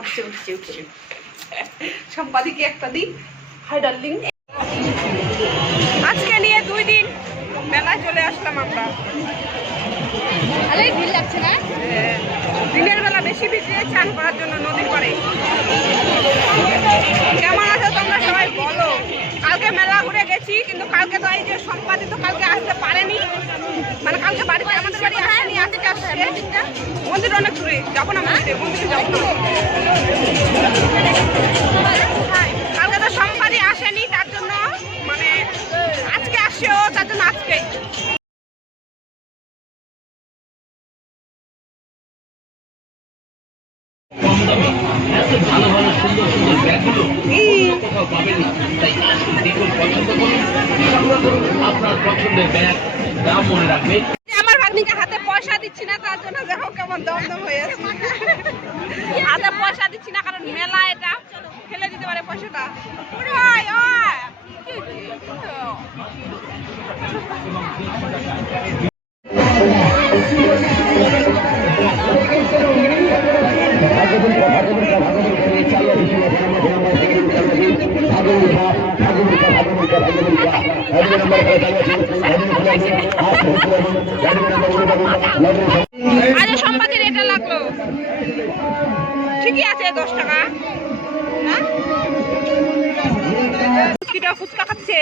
উঠছে উঠছে উঠছে। সম্পাদিকে একটা দিন। হাই ডার্লিং, আজকে নিয়ে 2 দিন মেলায় চলে আসলাম আমরা। ভালোই ভিড় লাগছে না? দিনের বেলা বেশি ভিড়ে চান করার জন্য নদীর পাড়ে। কেমন আছো তোমরা সবাই বলো? কালকে মেলা ঘুরে গেছি, কিন্তু কালকে তো এই যে সম্পাদি তো কালকে আসতে পারেনি, মানে কালকে বাড়িতে আমাদের বাড়ি আসেনি, আজকে আসছে। মন্দির অনেক দূরে, যাবো না মন্দিরে যাবো না। কালকে তো সম্পাদি আসেনি, তার জন্য মানে আজকে আসছেও, তার জন্য আজকেই। এত ভালো ভালো সুন্দর সুন্দর ব্যাগগুলো কোথাও পাবেন না। তাই আসুন দেখুন, পছন্দ করুন, সংগ্রহ করুন আপনার পছন্দের ব্যাগ। দাম মনে রাখবেন। আমার ভাগ্নিকে হাতে পয়সা দিচ্ছি না, তার জন্য দেখো কেমন দমদম হয়ে আছে। হাতে পয়সা দিচ্ছি না কারণ মেলা, এটা ফেলে দিতে পারে পয়সাটা। আরে সম্পাদির এটা লাগলো, ঠিকই আছে 10 টাকা। ফুচকা খাচ্ছে।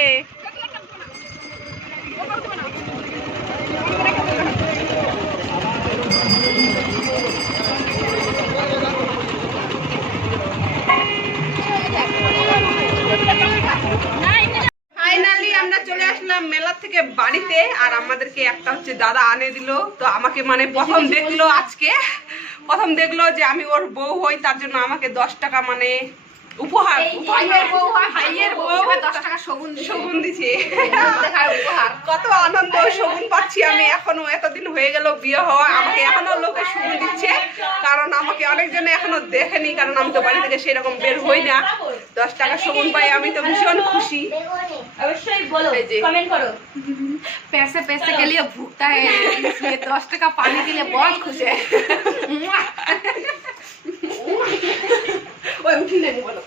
ফাইনালি আমরা চলে আসলাম মেলা থেকে বাড়িতে, আর আমাদেরকে একটা হচ্ছে দাদা আনে দিল। তো আমাকে মানে প্রথম দেখলো যে আমি ওর বউ হই, তার জন্য আমাকে 10 টাকা মানে উপহার, ভাইয়ের বউ 10 টাকা শগুন দিছে। কত আনন্দ, শগুন পাচ্ছি আমি এখনো। এতদিন হয়ে গেল বিয়ে হওয়া, আমাকে এখনো লোকে শগুন দিচ্ছে, কারণ আমাকে অনেকজনে এখনো দেখেনি, কারণ আমি তো বাড়ি থেকে সেরকম বের হই না। 10 টাকা শগুন পাই, আমি তো ভীষণ খুশি। অবশ্যই বলো, কমেন্ট করো। पैसे पैसे के लिए भूखता है, इसलिए 10 टका पाने के लिए बहुत खुश है। ওই উঠি না বলো,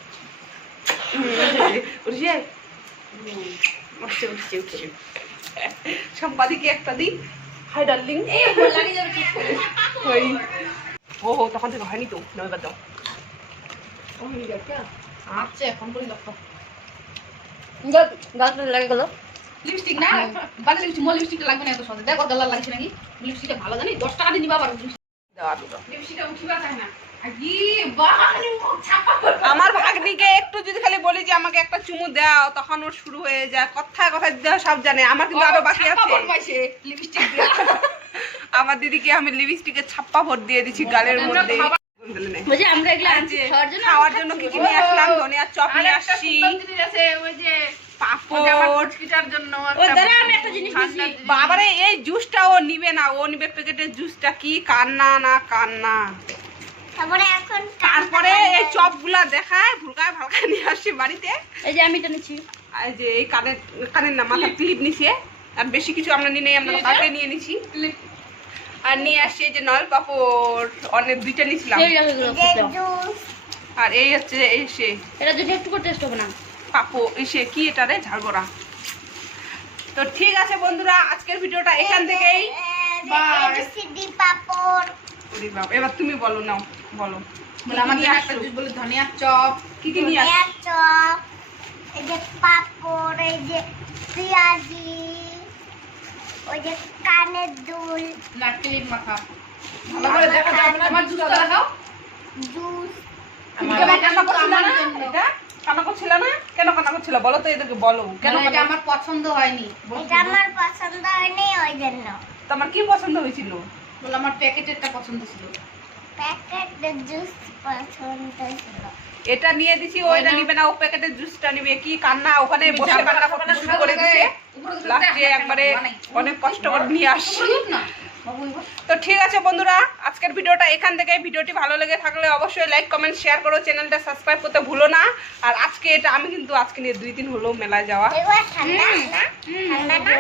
উঠছে উঠছে উঠছে উঠছে। সম্পাদিকে একটা দিন। হাই ডার্লিং, ওই ও তখন থেকে হয়নি তো, নয়বার দাও। আচ্ছা এখন বলি দেখো গালটা লাগে গেল। লিপস্টিক না, বাকি লিপস্টিক মোর লিপস্টিকটা লাগবে না এত সহজে। দেখো গালার লাগছে নাকি? লিপস্টিকটা ভালো জানি 10 টাকা দিয়ে নিবা পারো। দাও দাও, লিপস্টিকটা উঠিবা যায় না। আমার ভাগ্নিকে একটু যদি খালি বলি যে আমাকে একটা চুমু দাও, তখন ওর শুরু হয়ে যায় কথায় কথায় দেওয়া, সব জানে। আমার কিন্তু আরো বাকি আছে লিপস্টিক। আমার দিদিকে আমি লিপস্টিকের ছাপ্পা ভোট দিয়ে দিচ্ছি গালের মধ্যে। খাওয়ার জন্য কি নিয়ে আসলাম, ধনিয়ার চপ নিয়ে আসছি, বাবারে এই জুসটা ও নিবে না, ও নিবে প্যাকেটের জুসটা। কি কান্না না কান্না। তারপরে এই চপগুলা দেখায় ভুলকায় ভালকায় নিয়ে আসছি বাড়িতে। এই যে আমি এটা নিচ্ছি, এই যে এই কানের না মাথার ক্লিপ নিছে, আর বেশি কিছু আমরা নিয়ে নেই, আমরা কালকে নিয়ে নিছি। আর নিয়ে আসছি এই যে নল পাপড়, অনেক 2টা নিয়েছিলাম। আর এই হচ্ছে এসে এটা যদি একটু করে টেস্ট হবে না পাপো এসে কি এটা রে ঝাড়বড়া। তো ঠিক আছে বন্ধুরা, আজকের ভিডিওটা এখান থেকেই। এবার তুমি বলো, নাও বলো। ধনিয়ার চপ, কি কি নিয়ে আসছো? এই যে পাপড়, এই যে পেঁয়াজি, ওই যে কানের দুল, নারকেলের মাথা। ভালো করে দেখা যাবে না, আমার জুসটা দেখাও। জুস কান্না করছিল না? কেন কান্না করছিল বলো তো, এদেরকে বলো কেন। এটা আমার পছন্দ হয়নি, এটা আমার পছন্দ হয়নি, ওই জন্য। তোমার কি পছন্দ হয়েছিল? বল আমার প্যাকেটেরটা পছন্দ ছিল, প্যাকেটের জুস পছন্দ ছিল। এটা নিয়ে দিছি, ওইটা নিবে না, ও প্যাকেটের জুসটা নিবে। কি কান্না, ওখানে বসে কান্না করতে শুরু করে দিয়েছে। লাস্টে একবারে অনেক কষ্ট করে নিয়ে আসছি। তো ঠিক আছে বন্ধুরা, আজকের ভিডিওটা এখান থেকে। ভিডিওটি ভালো লেগে থাকলে অবশ্যই লাইক কমেন্ট শেয়ার করো, চ্যানেলটা সাবস্ক্রাইব করতে ভুলো না। আর আজকে এটা আমি কিন্তু আজকে নিয়ে 2 দিন হলো মেলায় যাওয়া। ঠান্ডা না, ঠান্ডা না।